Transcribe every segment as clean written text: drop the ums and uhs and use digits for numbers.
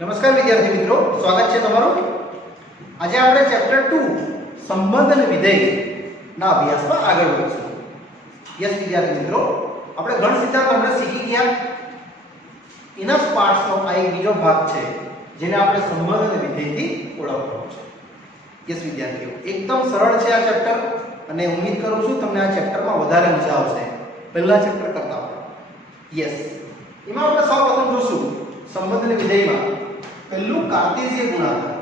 નમસ્કાર વિદ્યાર્થી મિત્રો, સ્વાગત છે તમારું. આજે આપણે ચેપ્ટર 2 સંબંધ અને વિધેય ના અભ્યાસમાં આગળ વધીશું. યસ વિદ્યાર્થી મિત્રો, આપણે ગણ સિદ્ધાંત હમણાં શીખી ગયા. ઇનફ પાર્ટ્સનો આ એક બીજો ભાગ છે જેને આપણે સંબંધ અને વિધેયથી ઓળખવાનો છે. યસ વિદ્યાર્થીઓ, એકદમ સરળ છે આ ચેપ્ટર અને ઉમ્મીદ કરું છું તમને આ ચેપ્ટરમાં વધારે મજા આવશે પહેલા ચેપ્ટર કરતાં. યસ, એમાં આપણે સૌપ્રથમ જોશું સંબંધ અને વિધેયમાં પહેલું કાર્ટેશિયન ગુણાકાર.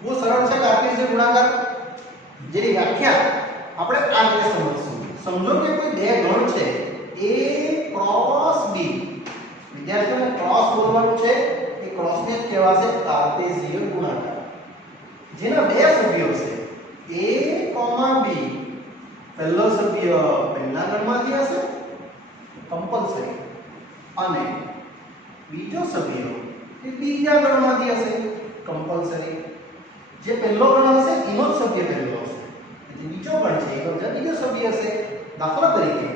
બહુ સરળ છે કાર્ટેશિયન ગુણાકાર, જેની વ્યાખ્યા આપણે આ રીતે સમજીશું. સમજો કે કોઈ બે ગણ છે a ક્રોસ b. વિદ્યાર્થીઓને ક્રોસ બોલવાનું છે, એ ક્રોસને જ કહેવાશે કાર્ટેશિયન ગુણાકાર. જેના બે સભ્યો છે a, b. પહેલો સભ્ય પહેલા ગણમાંથી હશે કમ્પલસરી, અને બીજો સભ્ય એ બીજા ગણમાંથી હશે કમ્પલસરી. જે પહેલો ગણ હશે એનો જ સભ્ય પહેલો હશે, જે બીજો ગણ છે એનો જ બીજો સભ્ય હશે. દાખલા તરીકે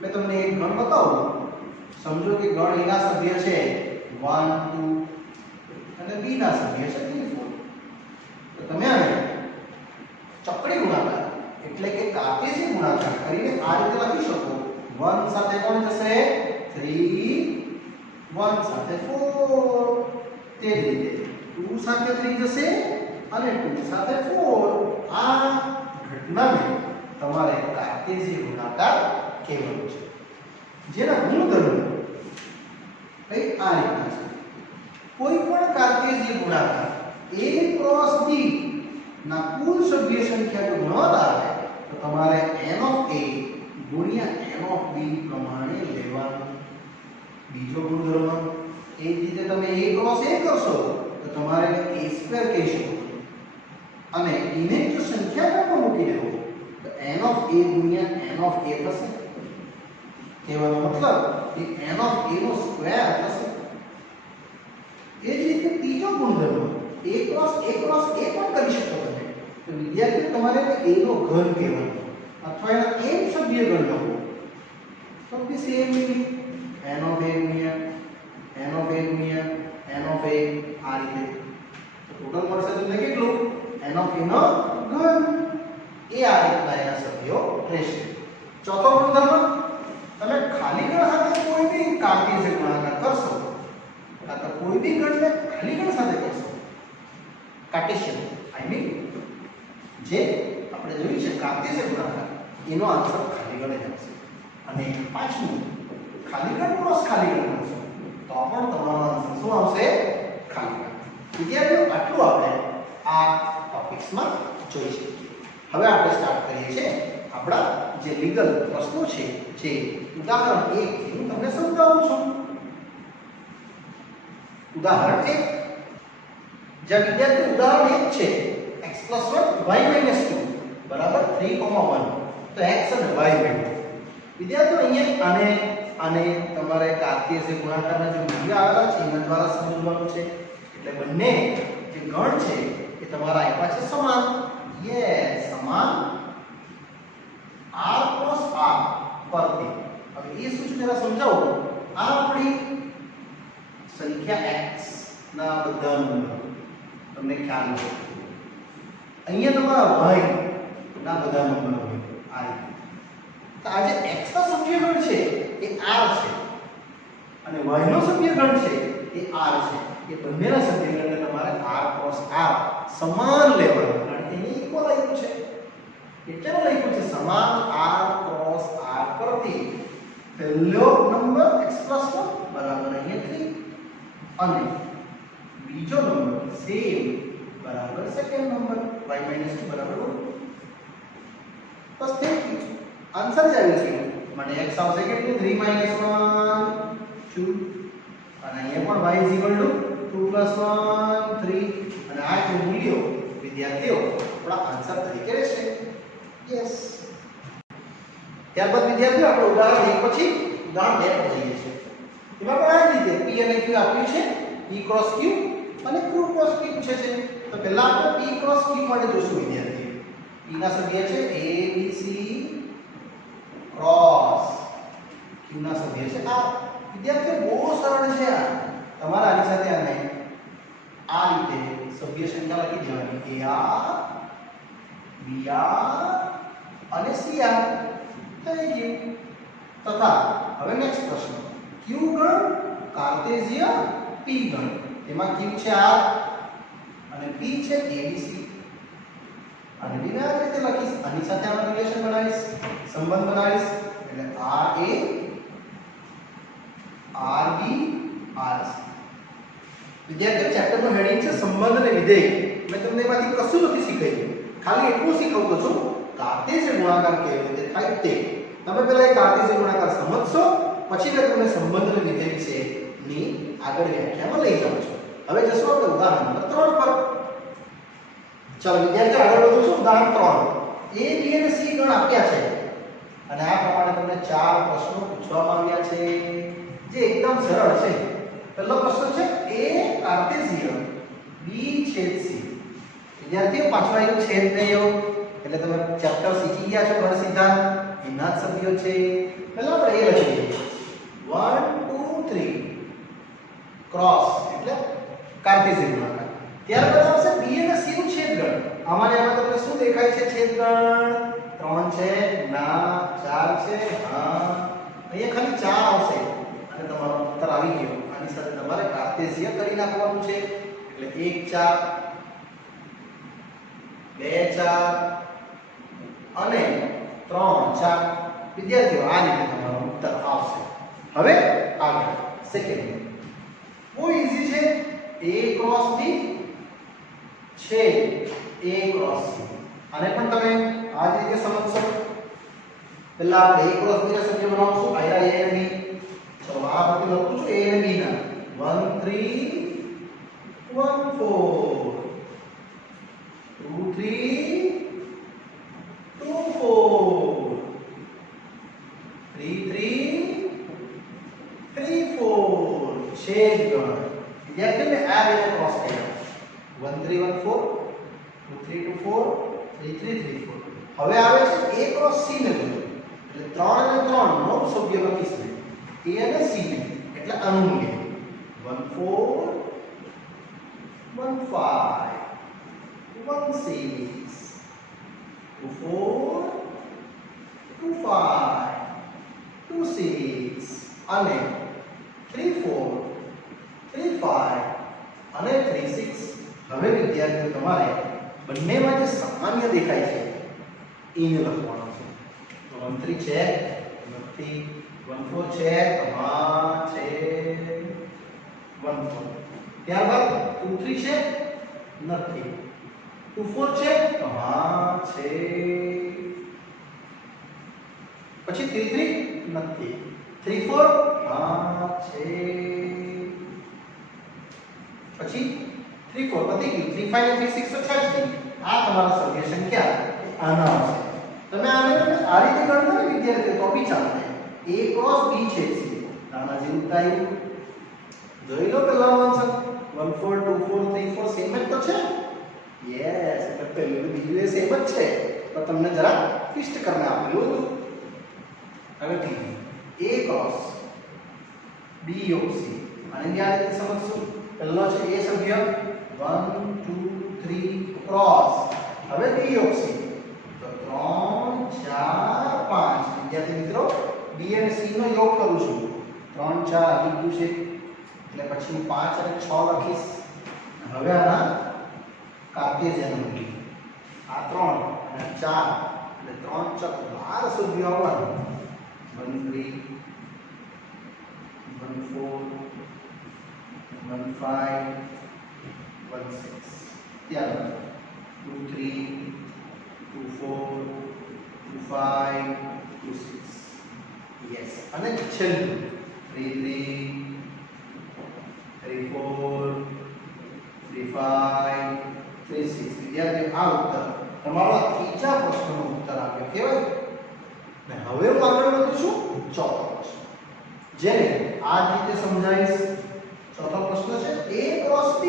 મેં તમને એક ગણ બતાવું. સમજો કે ગણ A ના સભ્ય છે 1 2 અને B ના સભ્ય છે 3 4. તો તમે આને ચક્રી ગુણાકાર એટલે કે કાર્ટેશિયન ગુણાકાર કરીને આ રીતે લખી શકો. 1 સાથે કોણ જશે 3, 1 સાથે 4, તે જ રીતે 2 સાથે 3 જશે અને 2 સાથે 4. આ ઘટનાને તમારે કાર્ટેશિયન ગુણાકાર કહેવાનું છે, જેના ગુણધર્મો કઈ આ રીતના છે. કોઈ પણ કાર્ટેશિયન ગુણાકાર a ક્રોસ b ના કુલ સભ્ય સંખ્યા જો ગુણવાતા આવે તો તમારે n ઓફ a ગુણ્યા n ઓફ b પ્રમાણે લેવાનું. બીજો ગુણધર્મ એ જ રીતે તમે a ક્રોસ a કરશો તો તમારે a સ્ક્વેર કહી શકો, અને એને જો સંખ્યામાં મૂકી દેવો તો n ઓફ a ગુણ્યા n ઓફ a થશે. કહેવાનો મતલબ કે n ઓફ a નો સ્ક્વેર થશે. એ જ રીતે ત્રીજો ગુણધર્મ a cross a cross a પણ કરી શકો તમે. તો વિદ્યાર્થી તમારે a નો ઘન કહેવાનો અથવા એના n સભ્ય ગણ લખો તો બી સેમ રીતે n ઓફ a ગુણ્યા n ઓફ a ગુણ્યા n ઓફ a આ રીતે. તો ટોટલ મળશે તમને કેટલું n ઓફ a નો ઘન. એ આ રીતના એના સભ્યો રહેશે. ચોથો ગુણધર્મ, તમે ખાલી ગણ સાથે કોઈ બી કાર્ટેશિયન ગુણાકાર કરશો કાં તો કોઈ બી ગણને ખાલી ગણ સાથે કરશો, કાર્ટેશિયન આઈ મીન જે આપણે જોયું છે કાર્ટેશિયન ગુણાકાર, એનો આન્સર ખાલી ગણ જ આવશે. અને પાંચમું, ખાલી ગણ ક્રોસ ખાલી ગણ કરશો તો પણ તમારો આન્સર શું આવશે ખાલી ગણ. વિદ્યાર્થીઓ, આટલું આપણે આ ટોપિક્સમાં જોઈ શકીએ. હવે આપણે સ્ટાર્ટ કરીએ છીએ આપણા જે લીગલ પ્રશ્નો છે. જે ઉદાહરણ 1 હું તમને સમજાવું છું. ઉદાહરણ 1, જ્યાં વિદ્યાર્થી ઉદાહરણ 1 છે x + 1 y - 2 બરાબર 3, 1. તો x અને y મેળવો. વિદ્યાર્થીઓ, અહીંયા આને તમારે કાર્ટેશિયન ગુણાકારના જે મૂલ્ય આવેલા છે એના દ્વારા સમજવાનું છે. એટલે બંને જે ગણ છે એ તમારા આપ્યા છે સમાન. યસ, સમાન r + r પરથી. હવે એ શું છે જરા સમજાવો. આ આપણી સંખ્યા x ના બધા નંબર તમને ખ્યાલ છે. અહીંયા તમારા y ના બધા નંબર હોય આ રીતે. તો આ જે x ના સભ્યગણ છે એ r છે અને y નો સભ્યગણ છે એ r છે. એ બંનેના સભ્યગણને તમારે r + r સમાન લેવાનું, કારણ કે એને ઇક્વલ આપ્યું છે. એટલે લખ્યું છે સમાન r + r પરથી પહેલો નંબર x + 1 બરાબર અહીંયા 3 અને બીજો નંબર સેમ બરાબર સેકન્ડ નંબર y - 2 બરાબર 1. બસ થઈ ગયું, આન્સર જ આવી ગયો. મને x આવશે કેટલું 3 - 1 2, અને અહીંયા પણ y 2 + 1 3, અને આ જે મૂલ્યો વિદ્યાર્થીઓ આપણા આન્સર તરીકે રહેશે. યસ. ત્યારબાદ વિદ્યાર્થીઓ આપણે ઉદાહરણ 1 પછી ઉદાહરણ 2 પર જઈએ છીએ. એમાં પણ આ જ રીતે p અને q આપ્યું છે, p × q અને q × p પૂછે છે. તો પહેલા આપણે p × q માટે જોશું વિદ્યાર્થીઓ. p ના સભ્ય છે a b c cross Q ના સભ્ય છે આ વિદ્યાર્થીઓ બહુ સરળ છે આ તમારે આની સાથે આને આ રીતે સભ્ય સંખ્યા લખી દેવાની AR BR અને CR થઈ ગયું તથા હવે નેક્સ્ટ પ્રશ્ન Q ગણ કાર્ટેશિય P ગણ એમાં Q છે R અને P છે ABC અને B આ રીતે લખીશ આની સાથે આનો રિલેશન બનાવીશ સંબંધ બનાવીશ એટલે RA RB RC વિદ્યાર્થીઓ ચેપ્ટરનો હેડિંગ છે સંબંધ અને વિધેય મેં તમને એમાંથી કશું નથી શીખવ્યું ખાલી એટલું શીખવતો છું કાર્ટેશિય ગુણાકાર કેવી રીતે થાય તે તમે પહેલા એ કાર્ટેશિય ગુણાકાર સમજશો પછી મેં તમને સંબંધ અને વિધેય વિશેની આગળ વ્યાખ્યામાં લઈ જાઉં છું હવે જશું આપણે ઉદાહરણ નંબર 3 પર ચાલો વિદ્યાર્થીઓ આગળ વધું છું ઉદાહરણ 3 A B અને C ગણ આપ્યા છે અને આ પ્રમાણે તમને 4 પ્રશ્નો પૂછવામાં આવ્યા છે જે એકદમ સરળ છે પહેલો પ્રશ્ન છે A કાર્ટેશિય B છેદ C વિદ્યાર્થીઓ પાછળ આવ્યું છેદ નહીં એટલે તમે ચેપ્ટર શીખી ગયા છો ગણ સિદ્ધાંત એના જ સભ્યો છે પહેલા આપણે A લખી દઈએ 1 2 3 ક્રોસ એટલે કાર્ટેશિય ગુણાકાર ત્યારબાદ આવશે B અને C નું છેદગણ આમાં તમને શું દેખાય છે છેદગણ 3 છે ના 4 છે હા અહીંયા ખાલી 4 આવશે અને તમારો ઉત્તર આવી ગયો આની સાથે તમારે કાર્ટેશિય કરી નાખવાનું છે એટલે 1 4 2 4 અને 3 4 વિદ્યાર્થીઓ આ રીતે તમારો ઉત્તર આવશે હવે આગળ સેકન્ડ બહુ ઈઝી છે A ક્રોસ B છે A ક્રોસ C આને પણ તમે આ જ રીતે સમજશો પહેલા આપણે A ક્રોસ B ના સભ્ય બનાવશું આયા A અને B ચલો આ બધું લખું છું A અને B ના 1 3 1 4 2 3 2 4 3 3 3 4 છેદગણ વિદ્યાર્થીઓ મેં આ રીતે ક્રોસ કર્યા 1 3 1 4 2 3 2 4 3 3 3 4 હવે આવે છે A ક્રોસ C ને જોજો એટલે 3 અને 3 નો સભ્ય લખીશ ને A અને C ને એટલે આનું મૂલ્ય 1 4 1 5 1 6 2 4 2 5 2 6 અને 3 4 3 5 અને 3 6 હવે વિદ્યાર્થીઓ તમારે બંનેમાં જે સામાન્ય દેખાય છે એને લખવાનું છે તો 1 3 છે નથી 1 4 છે હા છે 1 4 ત્યારબાદ 2 3 છે નથી 2 4 છે હા છે પછી 3 3 નથી 3 4 હા છે પછી 3 4 પતી ગયું 3 5 અને 3 6 તો છે જ નહીં આ તમારા સભ્ય સંખ્યા આના આવશે તમે આને આ રીતે ગણો ને વિદ્યાર્થીઓ તો બી ચાલશે A ક્રોસ B છે C આના જેવું થાય જોઈ લો પહેલાનો આન્સર 1 4 2 4 3 4 સેમ જ તો છે યસ એટલે પહેલું બીજું એ સેમ જ છે તો તમને જરા ટ્વિસ્ટ કરીને આપેલું હવે બીજું A ક્રોસ B યોગ C અને આ રીતે સમજશું પહેલો છે A સભ્ય 1 2 3 ક્રોસ હવે B યોગ C તો 3 4 5 વિદ્યાર્થી મિત્રો B અને C નો યોગ કરું છું 3 4 આવી ગયું છે એટલે પછી હું 5 અને 6 લખીશ હવે આના કાર્ટેશિયન મૂકી આ 3 અને 4 એટલે 3 4 12 સભ્યો આવવાનું 1 3 1 4 1 5 1 6 ત્યારબાદ 2 3 2 4 2 5 2 6 યસ અને છેલ્લું 3 3 3 4 3 5 3 6 વિદ્યાર્થીઓ આ ઉત્તર તમારો ત્રીજા પ્રશ્નનો ઉત્તર આપ્યો કેવાય ને હવે હું આગળ વધું છું ચોથો પ્રશ્ન જેને આ જ રીતે સમજાવીશ ચોથો પ્રશ્ન છે A ક્રોસ B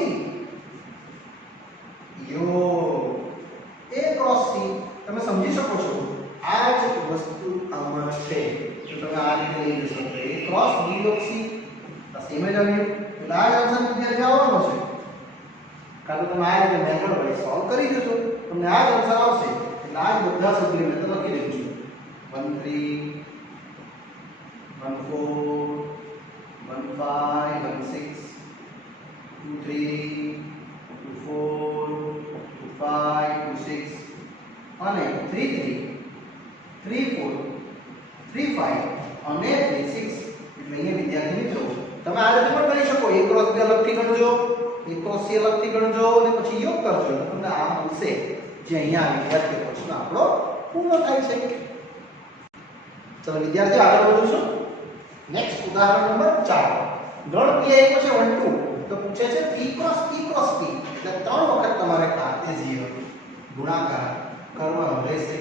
યોગ A ક્રોસ C તમે સમજી શકો છો આ જ વસ્તુ આમાં છે તો તમે આ રીતે લઈ જશો cross B log C same જ આવ્યું એટલે આ આન્સર વિદ્યાર્થી આવવાનો છે કારણ કે તમે આ રીતે મેથડ વાઇઝ સોલ્વ કરી દેશો તમને આ જ આન્સર આવશે એટલે આ જ બધા સભ્ય મેથડ લખી દઉં છું 1 3 1 4 1 5 1 6 2 3 2 4 2 5 2 6 અને 3 3 3 4 3 5 અને 3 6 એટલે અહીંયા વિદ્યાર્થી મિત્રો તમે આ રીતે પણ કરી શકો a ક્રોસ b અલગથી ગણજો a ક્રોસ c અલગથી ગણજો અને પછી યોગ કરજો તમને આ મળશે જે અહીંયા વિદ્યાર્થી પ્રશ્ન આપણો પૂર્ણ થાય છે ચલો વિદ્યાર્થી આગળ વધું છું નેક્સ્ટ ઉદાહરણ નંબર 4 ગણ p આપ્યો છે 1 2 તો પૂછે છે p ક્રોસ p એટલે ત્રણ વખત તમારે કાર્ટેશિયન ગુણાકાર કરવાનો રહેશે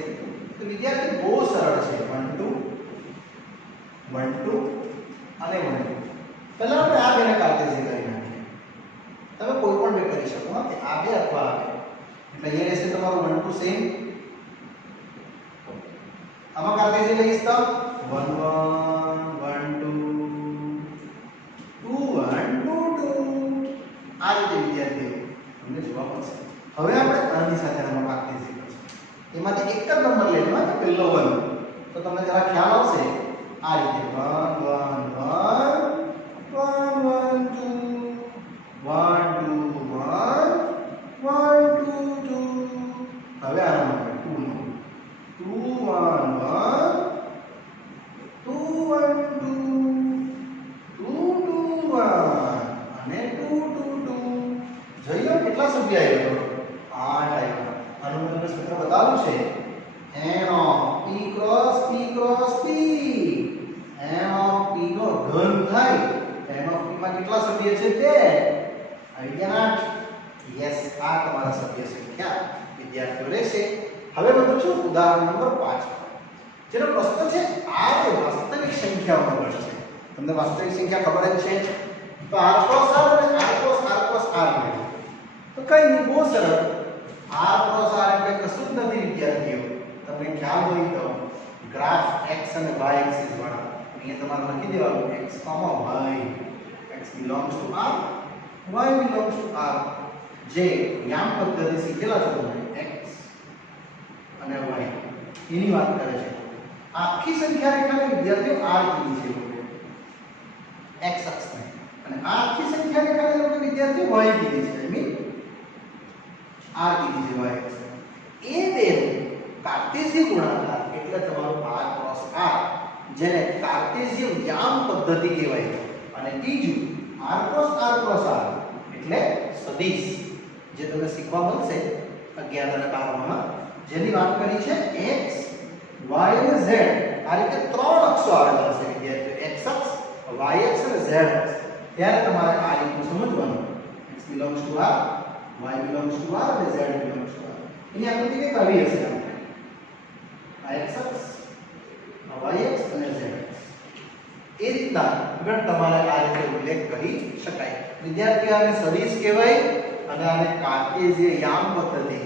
તો વિદ્યાર્થી બહુ સરળ છે 1 2 1 2 અને 1 2 પહેલા આપણે આ બેને કાર્ટેશિયન કરી નાખીએ તમે કોઈ પણ બે કરી શકો કે આ બે અથવા આ બે એટલે અહીંયા રહેશે તમારું 1 2 સેમ આમાં કાર્ટેશિયન લઈશ તો 1 1 1 2 2 1 2 2 આ રીતે વિદ્યાર્થીઓ તમને જોવા મળશે હવે આપણે આની સાથે આમાં કાર્ટેશિયન કરશું એમાંથી એક જ નંબર લેવાનો કે પહેલો 1 તો તમને જરા ખ્યાલ આવશે આ રીતે 1 1 1 1 2 1 2 1 1 2 2 હવે આનો નંબર 2 નો 2 1 1 2 1 2 2 2 1 અને 2 2 2 જોઈ લો કેટલા સભ્ય આવ્યો 8 આવ્યા આનું તમને સૂત્ર બતાવ્યું છે n of p cross p n of p નો ઘન થાય n of p માં કેટલા સભ્ય છે 2 આવી ગયા 8 યસ આ તમારા સભ્ય સંખ્યા વિદ્યાર્થીઓ રહેશે હવે વધુ છું ઉદાહરણ નંબર 5 જેનો પ્રશ્ન છે આ વાસ્તવિક સંખ્યાઓનો ગણ છે તમને વાસ્તવિક સંખ્યા ખબર જ છે તો r cross r અને r cross r મેળવો તો કઈ નહીં બહુ સરળ r cross r એટલે કશું જ નથી વિદ્યાર્થીઓ તમને ખ્યાલ હોય તો ગ્રાફ x અને y એક્સિસ વાળા અહીંયા તમારે લખી દેવાનું x, y x belongs to r y belongs to r જે યામ પદ્ધતિ શીખેલા છો તમે x અને y એની વાત કરે છે આખી સંખ્યા રેખાને વિદ્યાર્થીઓ r કીધી છે x અક્ષને અને આ આખી સંખ્યા રેખાને લોકો વિદ્યાર્થીઓ y કીધી છે આઈ મીન r કીધી છે y અક્ષ એ બે કાર્ટેશિયન ગુણાકાર એટલે તમારો r ક્રોસ r જેને કાર્ટેશિયન યામ પદ્ધતિ કહેવાય છે અને ત્રીજું r ક્રોસ r એટલે સદિશ જે તમને શીખવા મળશે 11 અને 12 માં જેની વાત કરી છે x y અને z આ રીતે ત્રણ અક્ષો આવેલા છે વિદ્યાર્થીઓ x અક્ષ y અક્ષ અને z અક્ષ ત્યારે તમારે આ રીતનું સમજવાનું x belongs to r y belongs to r અને z belongs to r એની આકૃતિ કઈ આવી હશે આ x અક્ષ y અક્ષ અને z અક્ષ એ રીતના ગણ તમારે આ રીતે ઉલ્લેખ કરી શકાય વિદ્યાર્થીઓ આને સદિશ કહેવાય અને આને કાર્ટેશિયન યામ પદ્ધતિ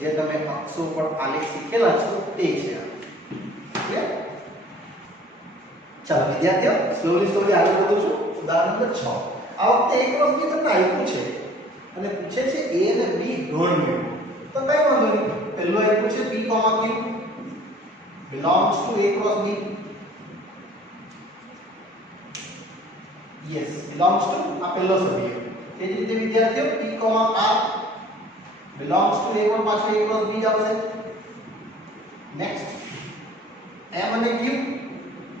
જે તમે અક્ષો પર આલેખ શીખેલા છો તે છે ક્લિયર ચાલો વિદ્યાર્થીઓ સ્લોલી આગળ વધું છું ઉદાહરણ નંબર 6 આ વખતે એક વસ્તુ તમને આપ્યું છે અને પૂછે છે a અને b ગણ મેળવો તો કઈ વાંધો નહીં પહેલું આપ્યું છે p, q belongs to a cross b yes belongs to આ પહેલો સભ્ય તે જ રીતે વિદ્યાર્થીઓ p, r belongs to a પણ પાછો a cross b આવશે નેક્સ્ટ m અને q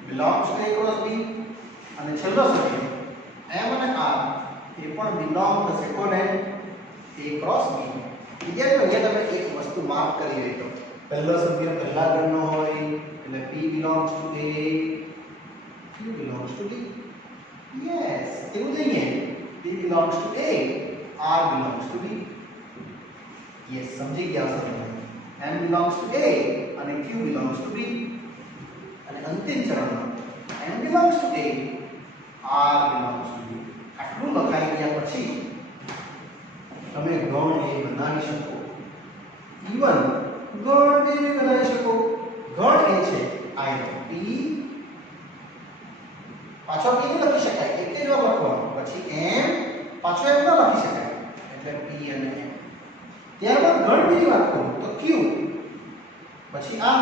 belongs to a cross b અને છેલ્લો સભ્ય m અને r એ પણ belong થશે કોને a cross b વિદ્યાર્થીઓ અહીંયા તમે એક વસ્તુ માર્ક કરી લેજો પહેલો સભ્ય પહેલા ગણનો હોય એટલે p belongs to a q belongs to d yes એવું નહીં p belongs to a r belongs to b yes સમજી ગયા છો તમે m belongs to a અને q belongs to b અને અંતિમ ચરણમાં m belongs to a r belongs to b આટલું લખાઈ ગયા પછી તમે ગણ એ બનાવી શકો ઈવન ગણ બે બનાવી શકો ગણ એ છે i p પાછો p લખી શકાય એક જ વાર લખવાનું પછી m પાછો m ન લખી શકાય એટલે p અને m ત્યારબાદ ગણ બીજી વાત કરું તો q પછી આ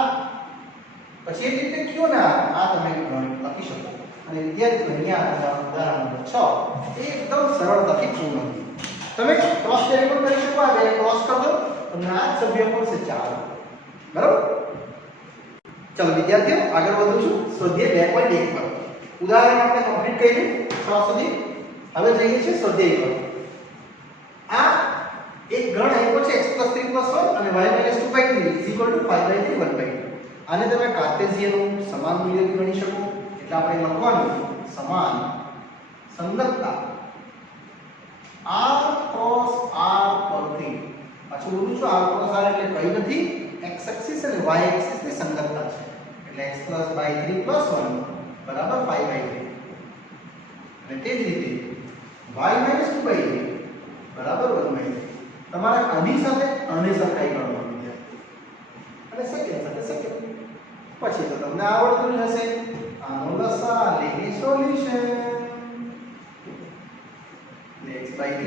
પછી એ રીતે q ને આ તમે ગણ લખી શકો અને વિદ્યાર્થીઓ અહીંયા તમારું ઉદાહરણ નંબર 6 એકદમ સરળતાથી પૂર્ણ તમે ક્રોસ ચેક પણ કરી શકો આ બે ક્રોસ કરી દો તમને આ સભ્ય મળશે 4 બરાબર ચલો વિદ્યાર્થીઓ આગળ વધું છું સ્વાધ્યાય 2.1 પર ઉદાહરણ આપણે કમ્પ્લીટ કર્યું 6 સુધી હવે જઈએ છીએ સ્વાધ્યાય પર આ એક ગણ આપ્યો છે x + 3 + 1 અને y - 2/3 5/3 1/2 આને તમે કાર્ટેશિયનનું સમાન મૂલ્ય ગણી શકો એટલે આપણે લખવાનું સમાન સંગતતા r × r પરથી પાછું બોલું છું r × r એટલે કઈ નથી x એક્સિસ અને y એક્સિસ ની સંગતતા છે એટલે x + 3 + 1 બરાબર 5/3 અને તે જ રીતે y - 2/3 બરાબર 1/3 તમારે આની સાથે આની સરખાઈ કરવાની છે અને સેકન્ડ સાથે સેકન્ડ પછી તો તમને આવડતું જ હશે આનો લસા લઈને સોલ્યુશન x/3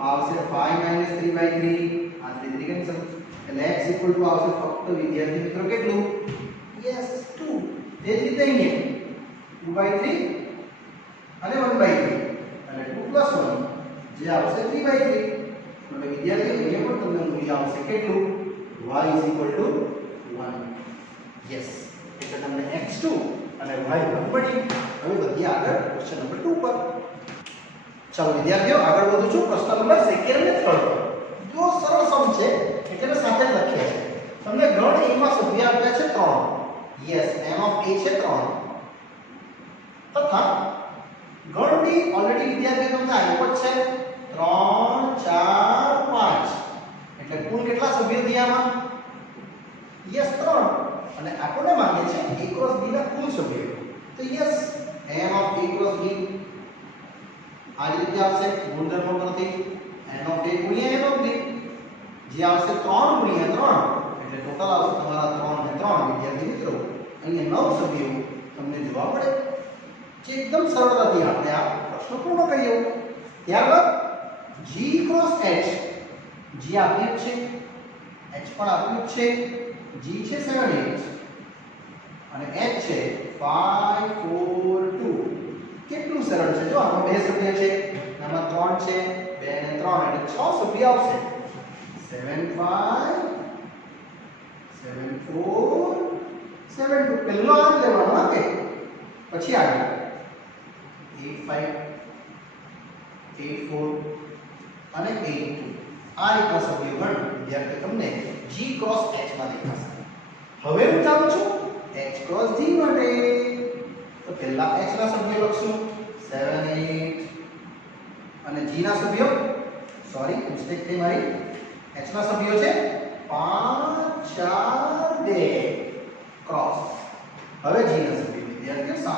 આવશે 5 - 3/3 આ 3 કેન્સલ એટલે x = આવશે ફક્ત વિદ્યાર્થી મિત્રો કેટલું યસ 2 તે જ રીતે અહીંયા 2/3 અને 1/3 અને 2 + 1 જે આવશે 3/3 એટલે વિદ્યાર્થીઓ અહીંયા પણ તમને મૂલ્ય આવશે કેટલું y = 1 યસ એટલે તમને x2 અને y1 મળી હવે વધીએ આગળ ક્વેશ્ચન નંબર 2 પર ચાલો વિદ્યાર્થીઓ આગળ વધું છું પ્રશ્ન નંબર 2 અને 3 પર જો સરળ સમ છે એટલે મેં સાથે જ લખ્યા છે તમને ગણ a માં સભ્ય આપ્યા છે 3 યસ m ઓફ a છે 3 તથા ગણ b ઓલરેડી વિદ્યાર્થીઓ તમને આપ્યો છે 3 4 5 એટલે કુલ કેટલા સભ્યો થયામાં યસ 3 અને આપણને માંગે છે a × b ના કુલ સભ્યો તો yes m of a × b આ રીતે આવશે ગુણધર્મો પરથી n of a * n of b જે આવશે 3 × 3 એટલે ટોટલ આવશે તમારા 3 ને 3 વિદ્યાર્થી મિત્રો અહીંયા 9 સભ્યો તમને જોવા મળે જે એકદમ સરળતાથી આપણે આ પ્રશ્ન પૂર્ણ કરીએ ત્યારબાદ g × h g આપ્યું છે h પણ આપ્યું છે g છે 7 8 અને h છે 5 4 2 કેટલું સરળ છે જો આમાં બે સભ્ય છે આમાં 3 છે 2 અને 3 એટલે 6 સભ્ય આવશે 7 5 7 4 7 2 પહેલો આ લેવાનો ઓકે પછી આગળ 8 5 8 4 અને 8 2 આ રીતના સભ્યો ગણ વિદ્યાર્થી તમને g × h માં દેખાશે હવે હું જાણું છું h × g માટે તો પહેલા h ના સભ્યો લખશું 7 8 અને g ના સભ્યો સોરી મિસ્ટેક થઈ મારી h ના સભ્યો છે 5 4 2 ક્રોસ હવે g ના સભ્યો વિદ્યાર્થીઓ 7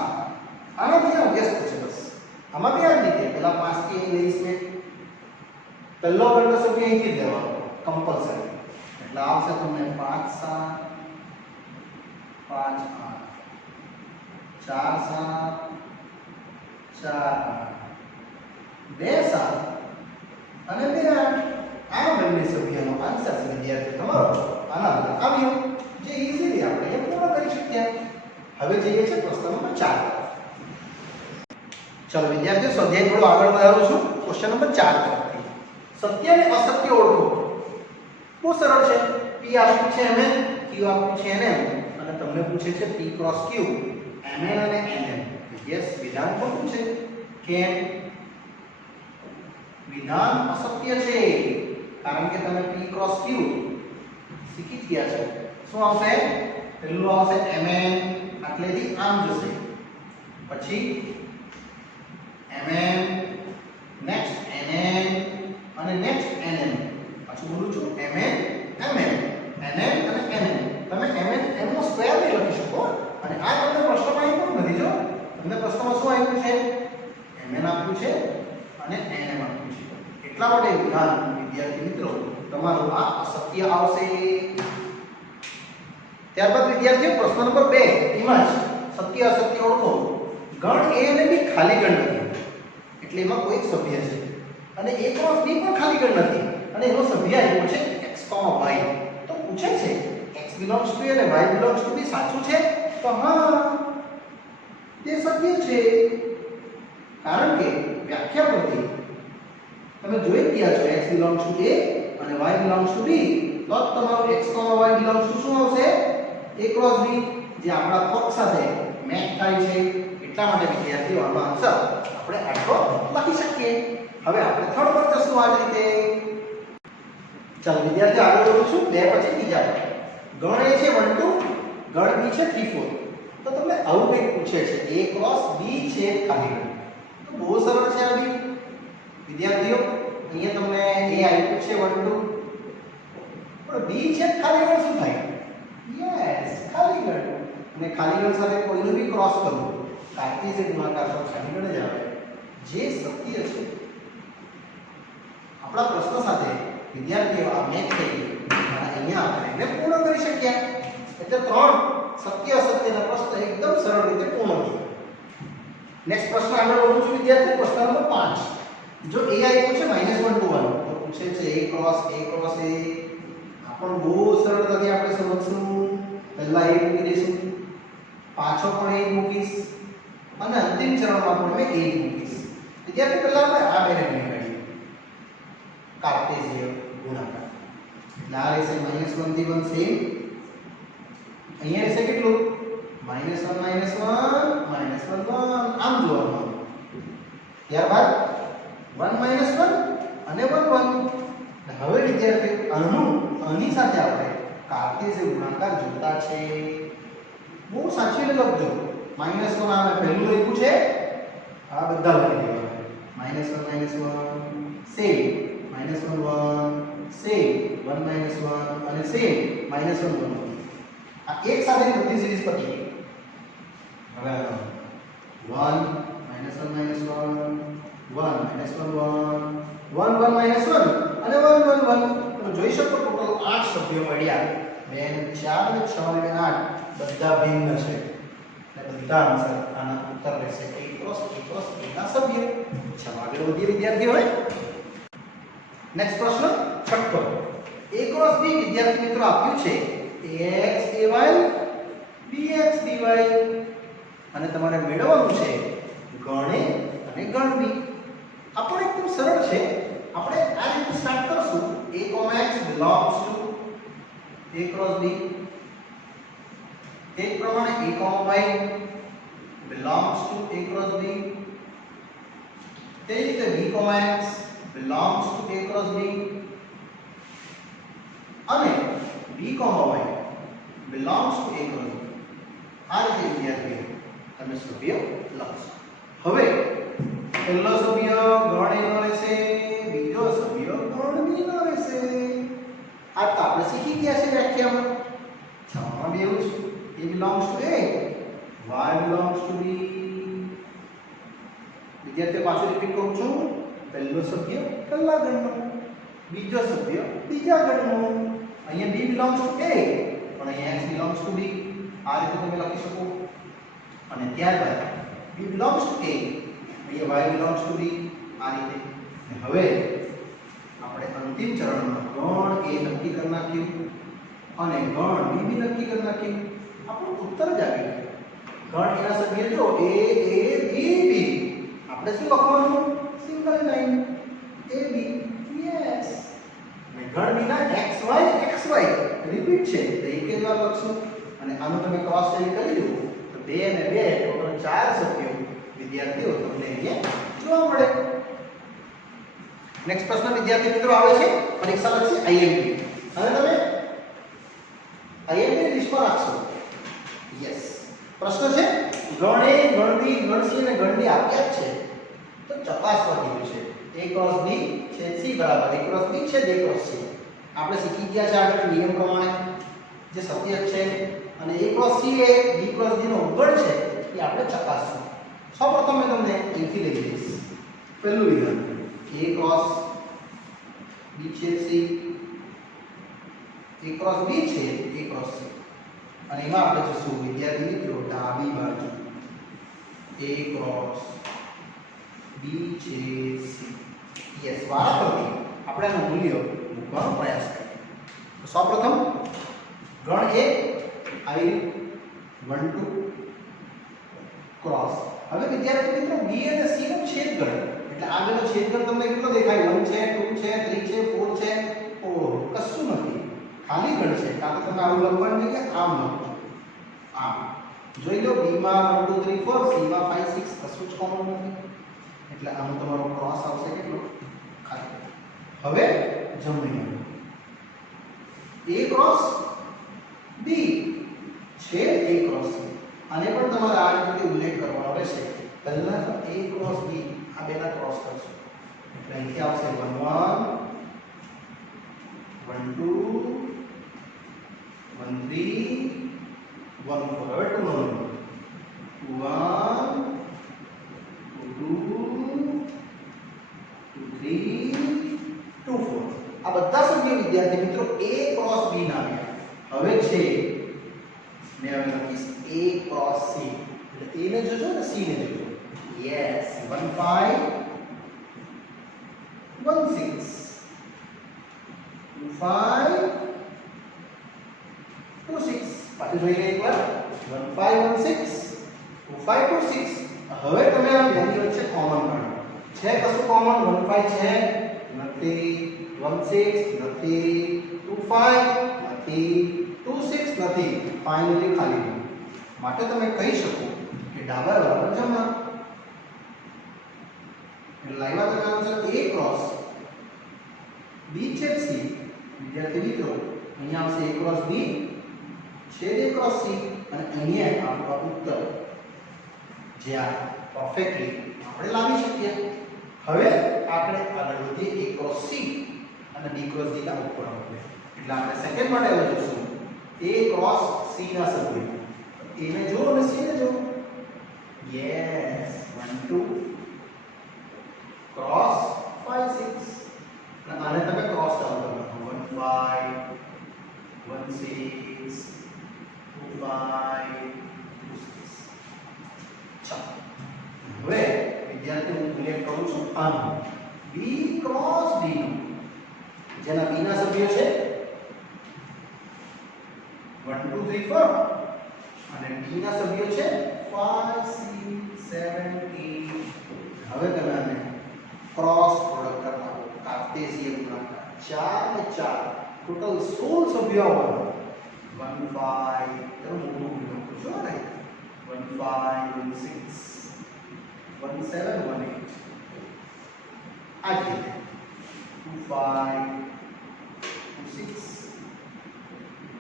આનો ધ્યાન વ્યસ્ત છે બસ આમાં બે આ રીતે પહેલા 5 થી અહીં લઈશ મેં પહેલો ગણનો સભ્ય અહીંથી લેવાનો કમ્પલસરી એટલે આવશે તમને 5 7 5 8 4 7 4 8 2 7 અને 2 8 આ બંને સભ્યોનો આન્સર છે વિદ્યાર્થી તમારો આના અંદર આવ્યો જે ઈઝીલી આપણે એ પૂર્ણ કરી શક્યા હવે જઈએ છે પ્રશ્ન નંબર 4 ચલો વિદ્યાર્થીઓ સ્વાધ્યાય થોડો આગળ વધારું છું ક્વેશ્ચન નંબર 4 પરથી સત્ય અને અસત્ય ઓળખો બહુ સરળ છે p આપ્યું છે mn q આપ્યું છે nm અને તમને પૂછે છે p × q mn અને nm યસ વિધાન પણ પૂછે કેમ વિધાન અસત્ય છે કારણ કે તમે p × q શીખી ગયા છો શું આવશે પહેલું આવશે mn આટલેથી આમ જશે પછી mn નેક્સ્ટ nn અને નેક્સ્ટ nm પાછું બોલું છું mn mm nn અને nm તમે mn m નો સ્ક્વેર નહીં લખી શકો અને આ તમને પ્રશ્નમાં આપ્યું નથી જો તમને પ્રશ્નમાં શું આપ્યું છે mn આપ્યું છે અને nm આપ્યું છે એટલા માટે વિધાન વિદ્યાર્થી મિત્રો તમારું આ અસત્ય આવશે ત્યારબાદ વિદ્યાર્થીઓ પ્રશ્ન નંબર 2 એમાં જ સત્ય અસત્ય ઓળખો ગણ A અને B ખાલી ગણ નથી એટલે એમાં કોઈ સભ્ય છે અને A ક્રોસ B પણ ખાલી ગણ નથી અને એનો સભ્ય આવ્યો છે x, y. તો પૂછે છે x belongs to A અને y belongs to B સાચું છે? તો હા, તે સત્ય છે. કારણ કે વ્યાખ્યા પરથી તમે જોઈ ગયા છો x belongs to A અને y belongs to B, તો તમારું x, y belongs to શું આવશે? A cross B, જે આપણા પક્ષ સાથે મેચ થાય છે. એટલા માટે વિદ્યાર્થીઓ આનો આન્સર આપણે આટલો લખી શકીએ. હવે આપણે થર્ડ પર જશું આ રીતે. ચાલો વિદ્યાર્થીઓ આગળ વધું છું. બે પછી બીજા ગણ A છે 1 2, ગણ B છે 3 4. તો તમને આવું કંઈક પૂછે છે A ક્રોસ B છે ખાલી ગણ. તો બહુ સરળ છે આ બી વિદ્યાર્થીઓ. અહીંયા તમને A આપ્યું છે 1 2, પણ B છે ખાલી ગણ શું થાય? યસ, ખાલી ગણ. અને ખાલી ગણ સાથે કોઈનું બી ક્રોસ કરવું કાર્ટેશિયન ગુણાકાર તો ખાલી ગણ જ આવે, જે સત્ય છે. આપણા પ્રશ્ન સાથે વિદ્યાર્થીઓ આ મેચ થઈ ગઈ અને અહીંયા આપણે એને પૂર્ણ કરી શક્યા. એટલે ત્રણ સત્ય અસત્યના પ્રશ્ન એકદમ સરળ રીતે પૂર્ણ થયા. નેક્સ્ટ પ્રશ્ન આગળ વધું છું વિદ્યાર્થી. પ્રશ્ન નંબર 5. જો A આપ્યું છે -1 to 1, તો પૂછે છે A ક્રોસ A. આ પણ બહુ સરળતાથી આપણે સમજશું. પહેલા A મૂકી દઈશું, પાછો પણ A મૂકીશ અને અંતિમ ચરણમાં પણ મેં A મૂકીશ. વિદ્યાર્થી પહેલા આપણે આ બેને નીકાળીએ કાર્ટેશિયન ગુણાકાર. એટલે આ રહેશે -1 થી 1 સેમ. અહીંયા રહેશે કેટલું? -1 -1 આમ જોવાનું. ત્યારબાદ 1 - 1 અને 1 1. હવે વિદ્યાર્થી આની સાથે આપણે કાર્ટેશિયન ગુણાકાર જોતા છે. બહુ સાચવીને લખજો. -1 આ પહેલું લખ્યું છે, આ બધા લખી દેવાના. -1 સેમ, -1 1 સેમ, 1 - 1 અને સેમ, -1 1. આ એક સાથે બધી સિરીઝ પતી ગઈ. હવે 1 -1 -1 1 -1 1 1 1 અને 1 1 1. તમે જોઈ શકો ટોટલ 8 સભ્યો મળ્યા. 2 ને 4 ને 6 ને 8 બધા ભિન્ન છે. એટલે બધા આન્સર આના ઉત્તર રહેશે A ક્રોસ A ના સભ્ય. ચાલો આગળ વધીએ વિદ્યાર્થીઓ. નેક્સ્ટ પ્રશ્ન છઠ્ઠો. A ક્રોસ B વિદ્યાર્થી મિત્રો આપ્યું છે ax ay bx dy અને તમારે મેળવવાનું છે ગણ A અને ગણ B. આ પણ એકદમ સરળ છે. આપણે આ રીતે સ્ટાર્ટ કરશું. A, x belongs to A cross B. તે જ પ્રમાણે A, y belongs to A cross B. તે જ રીતે B, x belongs to A cross B અને B, y belongs to A cross B. આ રીતે વિદ્યાર્થીઓ તમે સભ્ય લખશો. હવે પહેલો સભ્ય ગણ A નો રહેશે, બીજો સભ્ય ગણ B નો રહેશે. આ તો આપણે શીખી ગયા છે વ્યાખ્યામાં. છામાં બે એવું છે. A belongs to A, y belongs to B. વિદ્યાર્થીઓ પાછું રિપીટ કરું છું. પહેલો સભ્ય પહેલા ગણનો, બીજો સભ્ય બીજા ગણનો. અહીંયા B belongs to A પણ અહીંયા x belongs to B. આ રીતે તમે લખી શકો. અને ત્યારબાદ B belongs to A, અહીંયા y belongs to B. આ રીતે. હવે આપણે અંતિમ ચરણમાં ગણ A નક્કી કરી નાખ્યું અને ગણ B બી નક્કી કરી નાખ્યું. આપણો ઉત્તર જ આવી ગયો. ગણ A ના સભ્ય જો A B B. આપણે શું લખવાનું? Single line A B. Yes. અને ગણ B ના x y રિપીટ છે તો એક જ વાર લખશું. અને આનું તમે ક્રોસ ચેક કરી દો તો 2 અને 2 ટોટલ 4 સભ્યો વિદ્યાર્થીઓ તમને અહીંયા જોવા મળે. નેક્સ્ટ પ્રશ્ન વિદ્યાર્થી મિત્રો આવે છે પરીક્ષા લક્ષી IMP. હવે તમે IMP ની લિસ્ટમાં રાખશો. યસ. પ્રશ્ન છે ગણ A, ગણ B, ગણ C અને ગણ D આપ્યા છે તો ચકાસવા કીધું છે. A ક્રોસ B છેદ C બરાબર A ક્રોસ B છેદ A ક્રોસ C. આપણે શીખી ગયા છે આગળ નિયમ પ્રમાણે જે સત્ય છે. અને A cross C A B cross D નો અવગણ છે એ આપણે ચકાસશું. સૌપ્રથમ મેં તમને અહીંથી લઈ જઈશ. પહેલું વિધાન A ક્રોસ B છેદ C, A ક્રોસ B છે A ક્રોસ C. અને એમાં આપણે જશું વિદ્યાર્થી મિત્રો ડાબી બાજુ. A A ક્રોસ B છે C. યસ, વારાફરતી આપણે આનું મૂલ્ય મૂકવાનો પ્રયાસ કરીએ. તો સૌપ્રથમ ગણ A આવી 1 2 ક્રોસ. હવે વિદ્યાર્થી મિત્રો B અને C નો છેદગણ, એટલે આ બેનો છેદગણ તમને કેટલો દેખાય? 1 છે, 2 છે, 3 છે, 4 છે. ઓહ, કશું નથી, ખાલી ગણ છે. કાં તો તમે આવું લખવાનું નહીં કે આમ લખો, આમ જોઈ લો. B માં 1 2 3 4, C માં 5 6, કશું જ કોમન નથી. એટલે આનો તમારો ક્રોસ આવશે કેટલો? ખાલી. હવે જમણી બાજુ A ક્રોસ B છે A ક્રોસ C. આને પણ તમારે આ રીતે ઉલ્લેખ કરવાનો રહેશે. પહેલા તો A ક્રોસ B આ બેના ક્રોસ કરશો, એટલે અહીંથી આવશે 1 1 1 2 1 3 1 4. હવે 2 નો નંબર 1 2 2 3 2 4. આ બધા સભ્યો વિદ્યાર્થી મિત્રો A ક્રોસ B ના આવ્યા. હવે છે મેં હવે લખીશ A ક્રોસ C. એટલે A ને જોજો ને C ને જોજો. યસ, 1 5 1 6 2 5 2 6. પાછું જોઈ લે એકવાર. 1 5 1 6 2 5 2 6. હવે તમે આ બેની વચ્ચે કોમન કાઢો. છે કશું કોમન? 1 5 છે નથી, 1 6 નથી, 2 5 નથી, 2 6 નથી. ફાઇનલી ખાલી. માટે તમે કહી શકો કે ડાબા બરાબર જમણા. એટલે લાવ્યા તમે આન્સર A ક્રોસ B છેદ C. વિદ્યાર્થી મિત્રો અહીંયા આવશે A ક્રોસ B છેદ A ક્રોસ C, અને અહીંયા આપણો ઉત્તર જે આ પરફેક્ટલી આપણે લાવી શકીએ. હવે આપણે આગળ વધીએ A ક્રોસ C અને B ક્રોસ D ના ઉપકરણો. એટલે આપણે સેકન્ડ માટે હવે જોશું A ક્રોસ C ના સભ્યો. A ને જો અને C ને જો. Yes, 1 2 cross 5 6. અને આને તમે ક્રોસ ડાઉન કરો. 1 5 1 6 2 5 2 6. ચાલો હવે વિદ્યાર્થી હું ઉલ્લેખ કરું છું આનો B ક્રોસ D નો, જેના B ના સભ્યો છે 1 2 3 4 અને D ના સભ્યો છે 5 6 7 8. હવે તમે આને ક્રોસ પ્રોડક્ટ કરતા કાર્ટેશિયન ગુણાકાર 4 ને 4 ટોટલ 16 સભ્યો હોય. 1 5 તો મોટું લખું છો ને 1 5 1 6 1 7 1 8. આ જ રીતે 2 5 2 6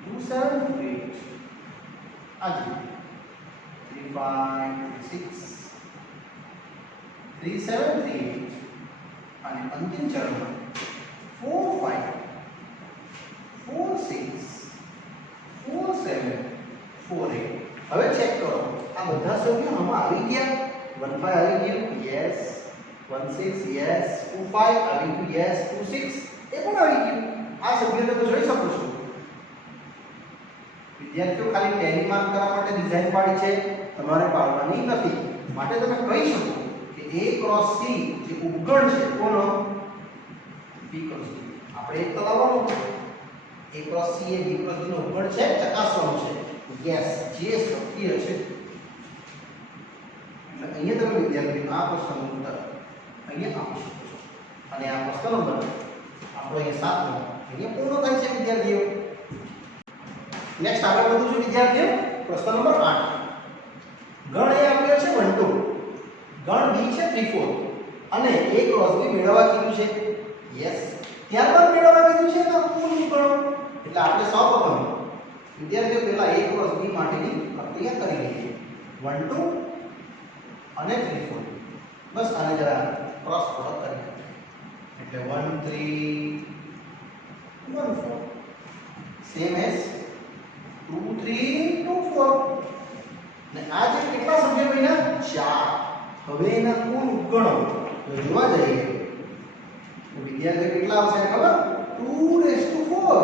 2 7 2 8. આ જ રીતે 3 5 3 6 3 7 3 8. અને અંતિમ ચરણ 4 5 4 6 4 7 4 8. હવે ચેક કરો આ બધા સભ્યો આમાં આવી ગયા. 1 5 આવી ગયું, યસ. 1 6 યસ. 2 5 આવી ગયું, યસ. 2 6 એ પણ આવી ગયું. આ સભ્યોને તો જોઈ શકો છો. વિદ્યાર્થીઓ ખાલી ટેલી માર્ક કરવા માટે ડિઝાઇન પાડી છે, તમારે પાડવાની નથી. માટે તમે કહી શકો કે A ક્રોસ C જે ઉપગણ છે કોનો? B cross D. આપણે એક તો લાવવાનું છે. A cross C A B cross D નો ઉપગણ છે, ચકાસવાનું છે. યસ, જે શક્ય છે. એટલે અહીંયા તમે વિદ્યાર્થી આ પ્રશ્નનું ઉત્તર અહીંયા આપી શકો છો. અને આ પ્રશ્ન નંબર આપણો અહીંયા 7મો અહીંયા પૂર્ણ થાય છે વિદ્યાર્થીઓ. નેક્સ્ટ આગળ વધું છું વિદ્યાર્થીઓ. પ્રશ્ન નંબર 8. ગણ A આપ્યો છે 1 2, ગણ B છે 3 4 અને A ક્રોસ B મેળવવા કીધું છે. યસ, ત્યારબાદ મેળવવા કીધું છે તો કુલ ગણો. એટલે આપણે સૌપ્રથમ વિદ્યાર્થીઓ પહેલા A ક્રોસ B માટેની પ્રક્રિયા કરી લઈએ. 1 2 અને 3 4. બસ આને જરા ક્રોસ પ્રોડક્ટ કરી નાખીએ. એટલે 1 3 1 4 સેમ એઝ 2 3 2 4. ને આ જે કેટલા સભ્યો બન્યા? 4. હવે એના કુલ ઉપગણો જો જોવા જઈએ તો વિદ્યાર્થીઓ કેટલા આવશે ખબર? 2 4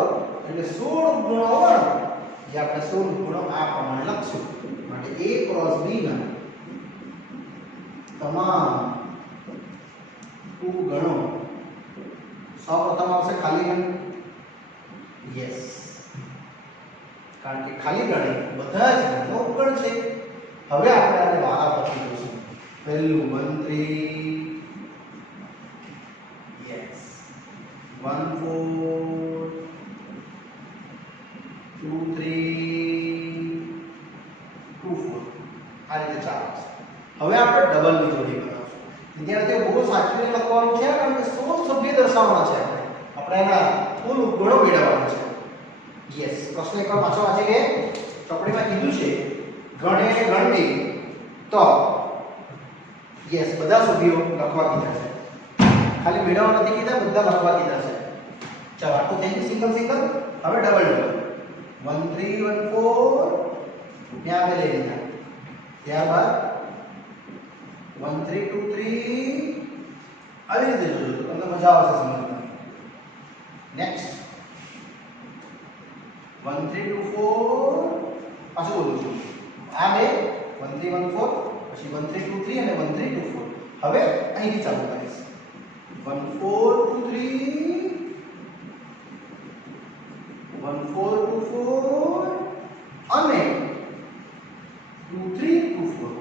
એટલે 16 ઉપગણો આવવાના. જે આપણે 16 ઉપગણો આ પ્રમાણે લખશું. માટે A ક્રોસ B ના તમામ ઉપગણો સૌપ્રથમ આવશે ખાલી ગણ. યસ, કારણ કે ખાલી ગણે બધા જ ગણનો ઉપગણ છે. હવે આપણે આને વારાફરતી જોઈશું. પહેલું 1 3, યસ 1 4 2 3 2 4, આ રીતે ચાલે છે. હવે આપણે ડબલની જોડી બનાવશું. વિદ્યાર્થીઓ બહુ સાચવીને લખવાનું છે, કારણ કે 16 સભ્ય દર્શાવવાના છે. આપણે એના કુલ ઉપગણો મેળવવાના છે. યસ, પ્રશ્ન એકવાર પાછો વાંચી કે ચોપડીમાં કીધું છે ગણે ગણવી તો યસ બધા સભ્યો લખવા કીધા છે, ખાલી મેળવવા નથી કીધા, બધા લખવા કીધા છે. ચાલો આટલું થઈ ગયું સિંગલ સિંગલ. હવે ડબલ ડબલ 1 3 1 4 ત્યાં બે લઈ લીધા. ત્યારબાદ 1 3 2 3 આવી રીતે જોજો તો તમને મજા આવશે સમજવાની. નેક્સ્ટ 1 3 2 4 પાછું બોલું છું. આ બે 1 3 1 4 પછી 1 3 2 3 અને 1 3 2 4. હવે અહીંથી ચાલુ કરીશ. 1 4 2 3 1 4 2 4 અને 2 3 2 4.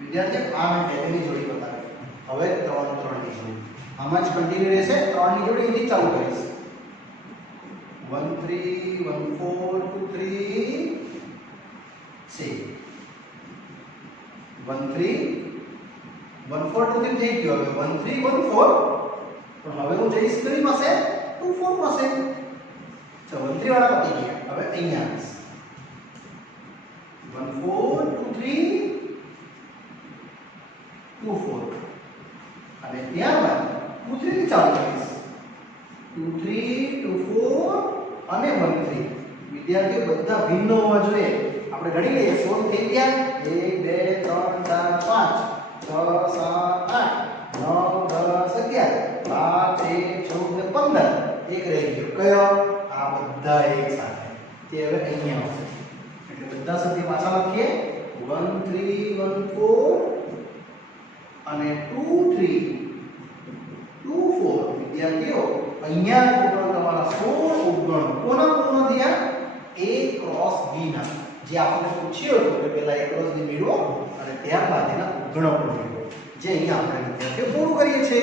વિદ્યાર્થી આ મેં પહેલી જોડી બતાવી. હવે 3 3 ની જોડી આમાં જ કન્ટિન્યુ રહેશે. 3 ની જોડી અહીંથી ચાલુ કરીશ. 1 3 1 4 2 3 6 1 3 1 4 2 3 થઈ ગયો. હવે 1 3 1 4 પણ હવે હું જઈશ કઈ પાસે 2 4 પાસે. ચલો 1 3 વાળા પતી ગયા. હવે અહીંયા આવીશ 1 4 2 3 2 4 અને ત્યારબાદ 2 3 થી ચાલુ કરીશ. 2 3 2 4 અને 1 3. વિદ્યાર્થીઓ બધા ભિન્ન હોવા જોઈએ. આપણે ગણી લઈએ. 16 થઈ ગયા. 1 2 3 4 5 6 7 8 9 10 11 12 13 14 15. એક રહી ગયો. કયો? આ બધા એક સાથે. તે હવે અહીંયા આવશે. એટલે બધા સભ્યો પાછા લખીએ. 1 3 1 4 અને 2 3 2 4. વિદ્યાર્થીઓ અહીંયા ટોટલ તમારા 16 ઉપગણો કોના પૂર્ણ થયા? A ક્રોસ B ના. જે આપણે પૂછ્યું હતું કે પહેલા A ક્રોસ B મેળવો અને ત્યારબાદ એના ઉપગણો મેળવો, જે અહીંયા આપણે વિદ્યાર્થીઓ પૂરું કરીએ છીએ.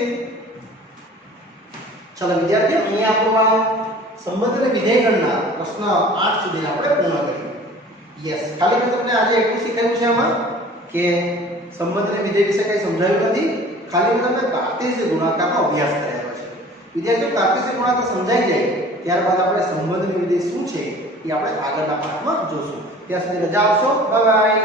ચલો વિદ્યાર્થીઓ, અહીંયા આપણો સંબંધ અને વિધેય ગણના પ્રશ્ન 8 સુધી આપણે પૂર્ણ કર્યો. યસ, ખાલી મેં તમને આજે એટલું શીખવ્યું છે આમાં કે સંબંધ અને વિધેય વિશે કંઈ સમજાવ્યું નથી. ખાલી મેં તમને કાર્ટેશિયન ગુણાકારનો અભ્યાસ કરાવ્યો છે. વિદ્યાર્થીઓ, કાર્ટેશિયન ગુણાકાર સમજાઈ જાય ત્યારબાદ આપણે સંબંધ અને વિધેય શું છે એ આપણે આગળના પાઠમાં જોશું. ત્યાં સુધી રજા આપશો. Bye bye.